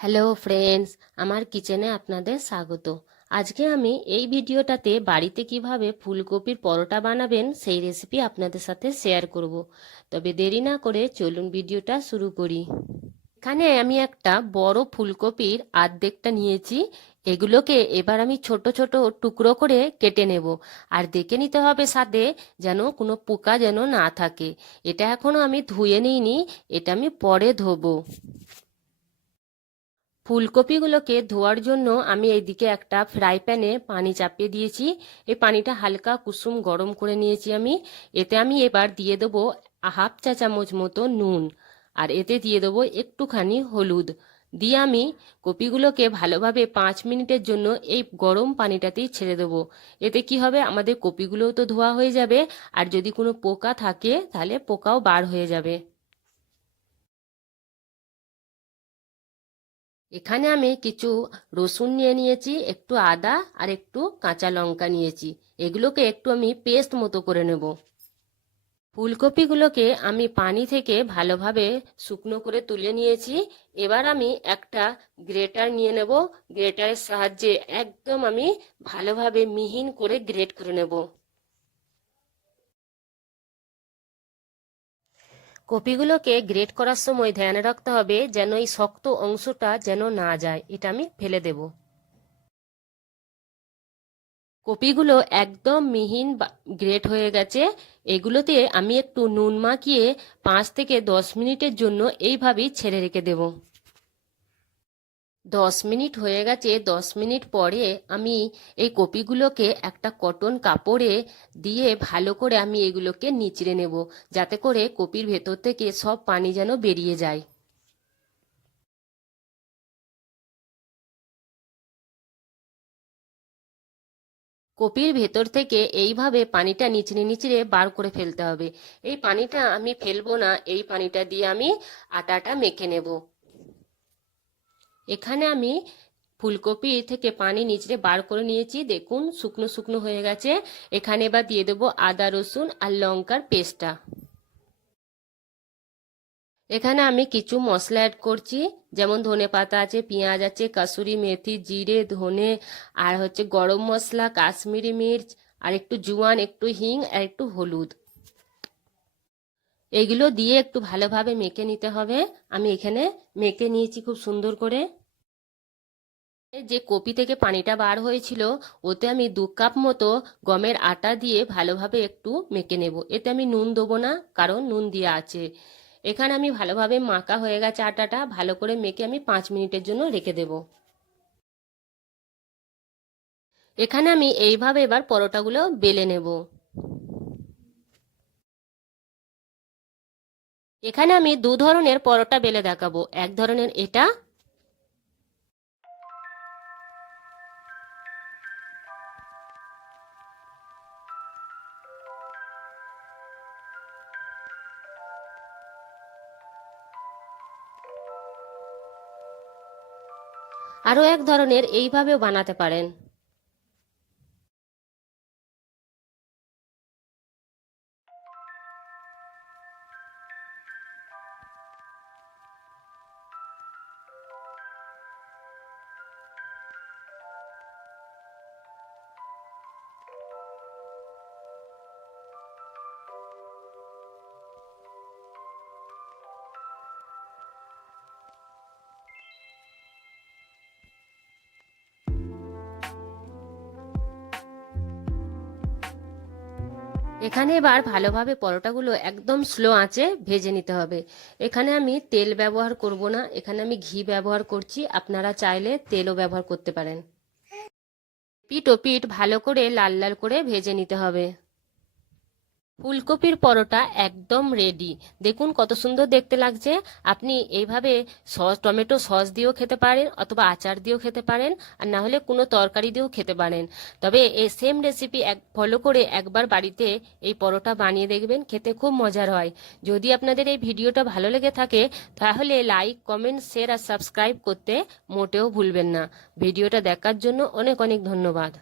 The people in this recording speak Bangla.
হ্যালো ফ্রেন্ডস, আমার কিচেনে আপনাদের স্বাগত। আজকে আমি এই ভিডিওটাতে বাড়িতে কিভাবে ফুলকপির পরোটা বানাবেন সেই রেসিপি আপনাদের সাথে শেয়ার করব। তবে দেরি না করে চলুন ভিডিওটা শুরু করি। এখানে আমি একটা বড় ফুলকপির অর্ধেকটা নিয়েছি। এগুলোকে এবার আমি ছোট ছোট টুকরো করে কেটে নেব। আর দেখে নিতে হবে সাথে যেন কোনো পোকা যেন না থাকে। এটা এখনো আমি ধুয়ে নিইনি, এটা আমি পরে ধোবো। ফুলকপিগুলোকে ধোয়ার জন্য আমি এইদিকে একটা ফ্রাই প্যানে পানি চাপিয়ে দিয়েছি। এই পানিটা হালকা কুসুম গরম করে নিয়েছি আমি। এতে আমি এবার দিয়ে দেবো হাফ চা চামচ মতো নুন, আর এতে দিয়ে দেবো একটুখানি হলুদ। দিয়ে আমি কপিগুলোকে ভালোভাবে 5 মিনিটের জন্য এই গরম পানিটাতেই ছেড়ে দেবো। এতে কি হবে, আমাদের কপিগুলোও তো ধোয়া হয়ে যাবে, আর যদি কোনো পোকা থাকে তাহলে পোকাও বার হয়ে যাবে। এখানে আমি কিছু রসুন নিয়ে নিয়েছি, একটু আদা আর একটু কাঁচা লঙ্কা নিয়েছি। এগুলোকে একটু আমি পেস্ট মতো করে নেব। ফুলকপিগুলোকে আমি পানি থেকে ভালোভাবে শুকনো করে তুলে নিয়েছি। এবার আমি একটা গ্রেটার নিয়ে নেব। গ্রেটারের সাহায্যে একদম আমি ভালোভাবে মিহিন করে গ্রেট করে নেব। কপিগুলোকে গ্রেট করার সময় ধ্যান রাখতে হবে যেন এই শক্ত অংশটা যেন না যায়, এটা আমি ফেলে দেব। কপিগুলো একদম মিহিন গ্রেট হয়ে গেছে। এগুলোতে আমি একটু নুন মাখিয়ে 5 থেকে 10 মিনিটের জন্য এইভাবেই ছেড়ে রেখে দেব। 10 মিনিট হয়ে গেছে। 10 মিনিট পরে আমি এই কপিগুলোকে একটা কটন কাপড়ে দিয়ে ভালো করে আমি এগুলোকে নিচড়ে নেব, যাতে করে কপির ভেতর থেকে সব পানি যেন বেরিয়ে যায়। কপির ভেতর থেকে এইভাবে পানিটা নিচড়ে নিচড়ে বার করে ফেলতে হবে। এই পানিটা আমি ফেলবো না, এই পানিটা দিয়ে আমি আটাটা মেখে নেব। এখানে আমি ফুলকপি থেকে পানি নিচড়ে বার করে নিয়েছি, দেখুন শুকনো শুকনো হয়ে গেছে। এখানে এবার দিয়ে দেবো আদা রসুন আর লঙ্কার পেস্টটা। এখানে আমি কিছু মশলা অ্যাড করছি, যেমন ধনে পাতা আছে, পেঁয়াজ আছে, কাসুরি মেথি, জিরে, ধনে, আর হচ্ছে গরম মশলা, কাশ্মীরি মির্চ, আর একটু জোয়ান, একটু হিং আর একটু হলুদ। এগুলো দিয়ে একটু ভালোভাবে মেখে নিতে হবে। আমি এখানে মেখে নিয়েছি খুব সুন্দর করে। যে কপি থেকে পানিটা বার হয়েছিল ওতে আমি 2 কাপ মতো গমের আটা দিয়ে ভালোভাবে একটু মেখে নেব। এতে আমি নুন দেবো না, কারণ নুন দেওয়া আছে। এখানে আমি ভালোভাবে মাখা হয়ে গেছে আটাটা, ভালো করে মেখে আমি 5 মিনিটের জন্য রেখে দেব। এখানে আমি এইভাবে এবার পরোটাগুলো বেলে নেব। এখানে আমি 2 ধরনের পরোটা বেলে দেখাবো। এক ধরনের এটা, আরো এক ধরনের এইভাবেও বানাতে পারেন। এখানে এবার ভালোভাবে পরোটাগুলো একদম স্লো আঁচে ভেজে নিতে হবে। এখানে আমি তেল ব্যবহার করব না, এখানে আমি ঘি ব্যবহার করছি। আপনারা চাইলে তেলও ব্যবহার করতে পারেন। পিঠ ও পিঠ ভালো করে লাল লাল করে ভেজে নিতে হবে। ফুলকপির পরোটা একদম রেডি। দেখুন কত সুন্দর দেখতে লাগছে। আপনি এইভাবে সস, টমেটো সস দিয়েও খেতে পারেন, অথবা আচার দিয়েও খেতে পারেন, আর না হলে কোনো তরকারি দিয়েও খেতে পারেন। তবে এই সেম রেসিপি ফলো করে একবার বাড়িতে এই পরোটা বানিয়ে দেখবেন, খেতে খুব মজার হয়। যদি আপনাদের এই ভিডিওটা ভালো লেগে থাকে তাহলে লাইক, কমেন্ট, শেয়ার আর সাবস্ক্রাইব করতে মোটেও ভুলবেন না। ভিডিওটা দেখার জন্য অনেক অনেক ধন্যবাদ।